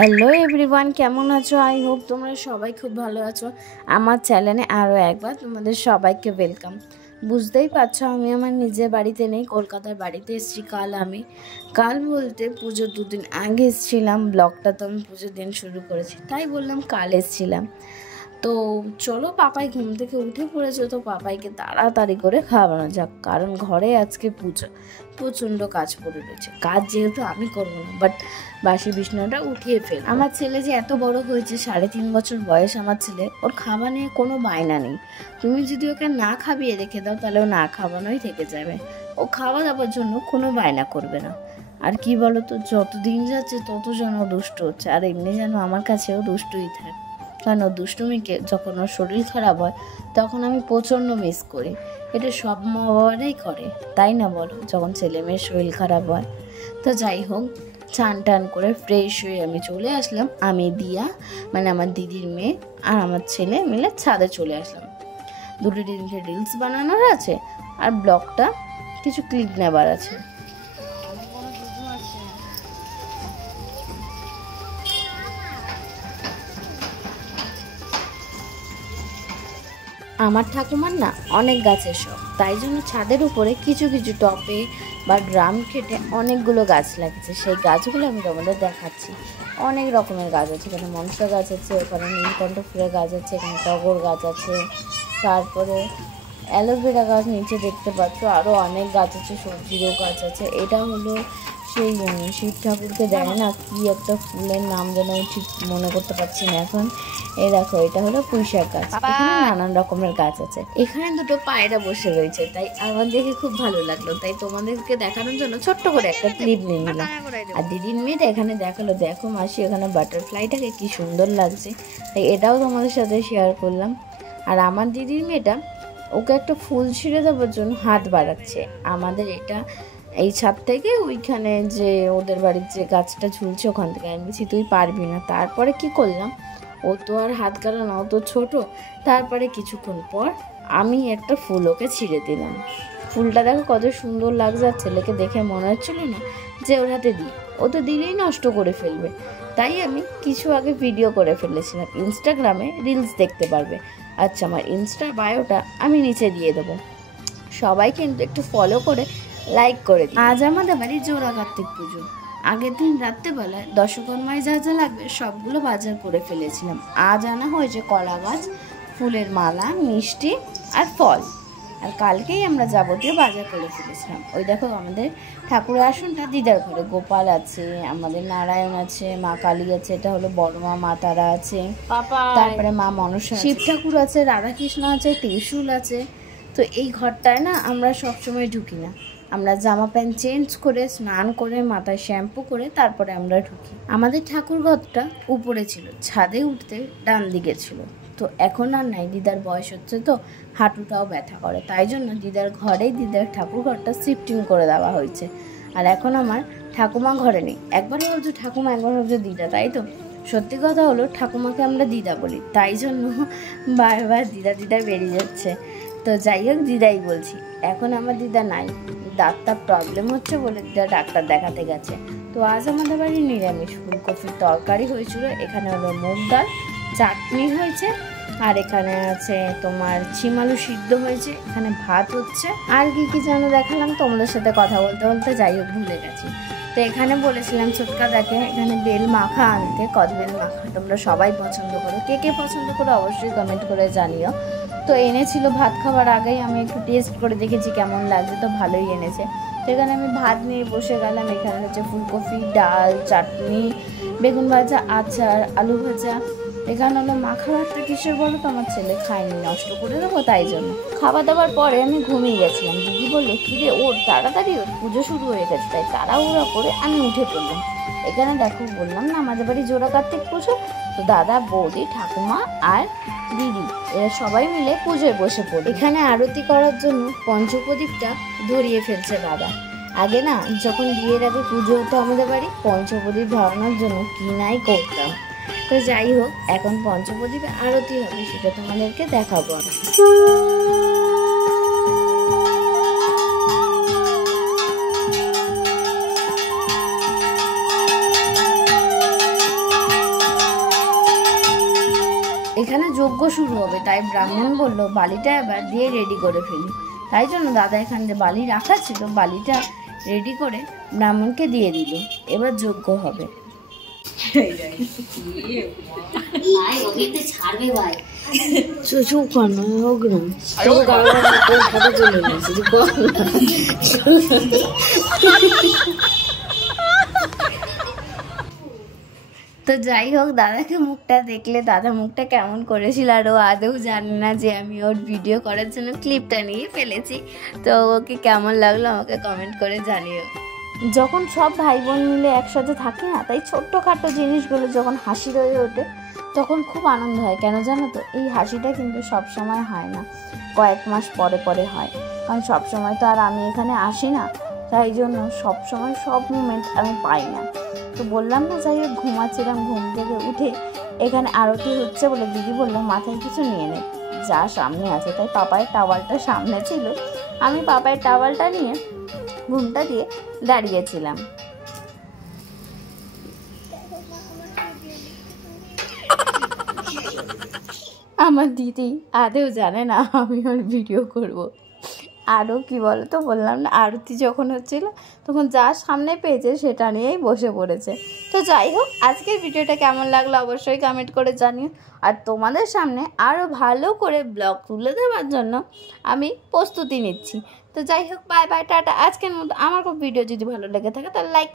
Hello everyone, কেমন আছো? I hope তোমরা সবাই খুব ভালো আছো। আমার চ্যানেলে আরও একবার তোমাদের সবাইকে ওয়েলকাম। বুঝতেই পারছো আমি আমার নিজের বাড়িতে নেই, কলকাতার বাড়িতে এসেছি। কাল বলতে পুজোর দুদিন আগে এসেছিলাম। ব্লগটা তো আমি পুজোর দিন শুরু করেছি, তাই বললাম কাল এসেছিলাম। তো চলো, পাপাই ঘুম থেকে উঠে পড়েছে, তো পাপাইকে তাড়াতাড়ি করে খাওয়ানো যাক, কারণ ঘরে আজকে পুজো, প্রচণ্ড কাজ পড়ে রয়েছে। কাজ যেহেতু আমি করবো না, বাট বাসি বিছানাটা উঠিয়ে ফেল। আমার ছেলে যে এত বড় হয়েছে, 3.5 বছর বয়স আমার ছেলে, ওর খাওয়া নিয়ে কোনো বায়না নেই। তুমি যদি ওকে না খাবিয়ে রেখে দাও, তাহলে ও না খাওয়ানোই থেকে যাবে। ও খাওয়া দাওয়ার জন্য কোনো বায়না করবে না। আর কি বলো তো, যত দিন যাচ্ছে তত যেন দুষ্ট হচ্ছে, আর এমনি যেন আমার কাছেও দুষ্টই থাকে। কারণ ওর দুষ্টুমিকে যখন ওর শরীর খারাপ হয় তখন আমি প্রচণ্ড মিস করি। এটা সব মা বাবারাই করে, তাই না বলো, যখন ছেলে মেয়ের শরীর খারাপ হয়। তো যাই হোক, চান টান করে ফ্রেশ হয়ে আমি চলে আসলাম। আমি দিয়া, মানে আমার দিদির মেয়ে আর আমার ছেলে মিলে ছাদে চলে আসলাম। দুটো তিনটে রিলস বানানোর আছে, আর ব্লগটা কিছু ক্লিপ নেবার আছে। আমার ঠাকুমার না অনেক গাছের শখ, তাই জন্য ছাদের উপরে কিছু কিছু টবে বা ড্রাম কেটে অনেকগুলো গাছ লাগিয়েছে। সেই গাছগুলো আমি তোমাদের দেখাচ্ছি। অনেক রকমের গাছ আছে, এখানে মনসা গাছ আছে, ওখানে নীলকণ্ঠ ফুলের গাছ আছে, এখানে টগর গাছ আছে, তারপরে অ্যালোভেরা গাছ নিচে দেখতে পাচ্ছ, আরও অনেক গাছ আছে, সবজিরও গাছ আছে। এটা হলো সেই শিব ঠাকুরকে দেয় না, কি একটা ফুলের নাম যেন ঠিক মনে করতে পারছি না এখন। এই দেখো, এটা হলো পুঁইশাক গাছ। এখানে নানান রকমের গাছ আছে। এখানে দুটো পায়রা বসে রয়েছে, তাই আমার দেখে খুব ভালো লাগলো, তাই তোমাদেরকে দেখানোর জন্য ছোট্ট করে একটা ক্লিপ নিয়ে নিলাম। আর দিদির মেয়েটা এখানে দেখালো, দেখো মাসি এখানে বাটারফ্লাইটাকে কি সুন্দর লাগছে, তাই এটাও তোমাদের সাথে শেয়ার করলাম। আর আমার দিদির মেয়েটা ওকে একটা ফুল ছিঁড়ে দেওয়ার জন্য হাত বাড়াচ্ছে। আমাদের এটা এই ছাদ থেকে ওইখানে যে ওদের বাড়ির যে গাছটা ঝুলছে ওখান থেকে আমি বলছি তুই পারবি না। তারপরে কি করলাম, ও তো আর হাত গাড়া না, ও তো ছোটো। তারপরে কিছুক্ষণ পর আমি একটা ফুল ওকে ছিঁড়ে দিলাম। ফুলটা দেখো কত সুন্দর লাগছে, আর ছেলেকে দেখে মনে হচ্ছিল না যে ওর হাতে দিই, ও তো দিলেই নষ্ট করে ফেলবে। তাই আমি কিছু আগে ভিডিও করে ফেলেছিলাম, ইনস্টাগ্রামে রিলস দেখতে পারবে। আচ্ছা, আমার ইনস্টা বায়োটা আমি নিচে দিয়ে দেবো, সবাই কিন্তু একটু ফলো করে লাইক করে দিই। আজ আমাদের বাড়ি জোড়া কার্তিক পুজো। আগের দিন রাত্রেবেলায় দশকর্মায় যা যা লাগবে সবগুলো বাজার করে ফেলেছিলাম। আজ আনা হয়েছে কলা গাছ, ফুলের মালা, মিষ্টি আর ফল। আর কালকেই আমরা যাবতীয় বাজার করে ফেলেছিলাম। ওই দেখো আমাদের ঠাকুরের আসনটা দিদার ঘরে, গোপাল আছে, আমাদের নারায়ণ আছে, মা কালী আছে, এটা হলো বড় মা, মা তারা আছে, তারপরে মা মনসা, শিব ঠাকুর আছে, রাধাকৃষ্ণ আছে, ত্রিশূল আছে। তো এই ঘরটায় না আমরা সবসময় ঢুকি না, আমরা জামা প্যান্ট চেঞ্জ করে স্নান করে মাথায় শ্যাম্পু করে তারপরে আমরা ঢুকি। আমাদের ঠাকুর ঘরটা উপরে ছিল, ছাদে উঠতে ডান দিকে ছিল। তো এখন আর নাই, দিদার বয়স হচ্ছে তো হাঁটুটাও ব্যথা করে, তাই জন্য দিদার ঘরেই দিদার ঠাকুর ঘরটা শিফটিং করে দেওয়া হয়েছে। আর এখন আমার ঠাকুমা ঘরে নেই। একবার ভাবছো ঠাকুমা, একবার ভাবছো দিদা, তাই তো? সত্যি কথা হলো ঠাকুমাকে আমরা দিদা বলি, তাই জন্য বারবার দিদা দিদা বেরিয়ে যাচ্ছে। তো যাই হোক, দিদাই বলছি। এখন আমার দিদা নাই, দাঁতটা প্রবলেম হচ্ছে বলে দিদা ডাক্তার দেখাতে গেছে। তো আজ আমাদের বাড়ি নিরামিষ, ফুলকপির তরকারি হয়েছিল, এখানে হলো মুগ ডাল, চাটনি হয়েছে, আর এখানে আছে তোমার ছিমালু সিদ্ধ হয়েছে, এখানে ভাত হচ্ছে, আর কি কি যেন দেখালাম তোমাদের সাথে কথা বলতে বলতে, যাই হোক ভুলে গেছি। তো এখানে বলেছিলাম ছোটকা দেখে এখানে বেল মাখা আনতে, কদবেল মাখা তোমরা সবাই পছন্দ করো, কে কে পছন্দ করো অবশ্যই কমেন্ট করে জানিও। তো এনেছিল ভাত খাবার আগেই, আমি একটু টেস্ট করে দেখেছি কেমন লাগছে, তো ভালোই এনেছে। তো এখানে আমি ভাত নিয়ে বসে গেলাম। এখানে হচ্ছে ফুলকপি, ডাল, চাটনি, বেগুন ভাজা, আচার, আলু ভাজা। এখানে হলো মাখা ভাতটা কিসের বলো তো, আমার ছেলে খায়নি, নষ্ট করে দেবো, তাই জন্য। খাওয়া দাওয়ার পরে আমি ঘুমিয়ে গেছিলাম। দিদি বললো কিরে ওর তাড়াতাড়ি, ওর পুজো শুরু হয়ে গেছে, তাই তাড়াহুড়া করে আমি উঠে পড়লাম। এখানে দেখো, বললাম না আমাদের বাড়ি জোড়া কার্তিক পুজো, তো দাদা, বৌদি, ঠাকুমা আর দিদি এরা সবাই মিলে পুজোয় বসে পড়ে। এখানে আরতি করার জন্য পঞ্চপ্রদীপটা ধরিয়ে ফেলছে দাদা। আগে না, যখন বিয়ের আগে পুজো হতো আমাদের বাড়ি, পঞ্চপ্রদীপ ধরানোর জন্য কি নাই করতাম। তো যাই হোক, এখন পঞ্চপ্রদীপে আরতি হবে, সেটা তোমাদেরকে দেখাবো আমি। এখানে যজ্ঞ শুরু হবে, তাই ব্রাহ্মণ বলল বালিটা এবার দিয়ে রেডি করে ফেলি। তাই জন্য দাদা এখানে যে বালি রাখা ছিল বালিটা রেডি করে ব্রাহ্মণকে দিয়ে দিল। এবার যজ্ঞ হবে। তো যাই হোক, দাদাকে মুখটা দেখলে দাদা মুখটা কেমন করেছিল, আর ও আদৌ জানে না যে আমি ওর ভিডিও করার জন্য ক্লিপটা নিয়ে ফেলেছি। তো ওকে কেমন লাগলো আমাকে কমেন্ট করে জানিও। যখন সব ভাই বোন মিলে একসাথে থাকি না, তাই ছোট্টখাটো জিনিসগুলো যখন হাসি হয়ে ওঠে তখন খুব আনন্দ হয়। কেন জানো তো, এই হাসিটা কিন্তু সব সময় হয় না, কয়েক মাস পরে পরে হয়। কারণ সব সময় তো আর আমি এখানে আসি না, তাই জন্য সব সময় সব মোমেন্ট আমি পাই না। তো বললাম না, যাই হোক ঘুমাচ্ছিলাম, ঘুম থেকে উঠে এখানে আরতি হচ্ছে বলে দিদি বললো মাথায় কিছু নিয়ে নে, যা সামনে আছে। তাই পাপায়ের টাওয়ালটা সামনে ছিল, আমি পাপায়ের টাওয়ালটা নিয়ে ঘুমটা দিয়ে দাঁড়িয়েছিলাম। আমার দিদি আদেও জানে না আমি ওর ভিডিও করব। আরও কি বলো তো, বললাম না আরতি যখন হচ্ছিল তখন যা সামনে পেয়েছে সেটা নিয়েই বসে পড়েছে। তো যাই হোক, আজকের ভিডিওটা কেমন লাগলো অবশ্যই কমেন্ট করে জানিও। আর তোমাদের সামনে আরও ভালো করে ব্লগ তুলে দেওয়ার জন্য আমি প্রস্তুতি নিচ্ছি। তো যাই হোক, বাই বাই, টাটা। আজকের মতো আমার ভিডিও যদি ভালো লেগে থাকে তাহলে লাইক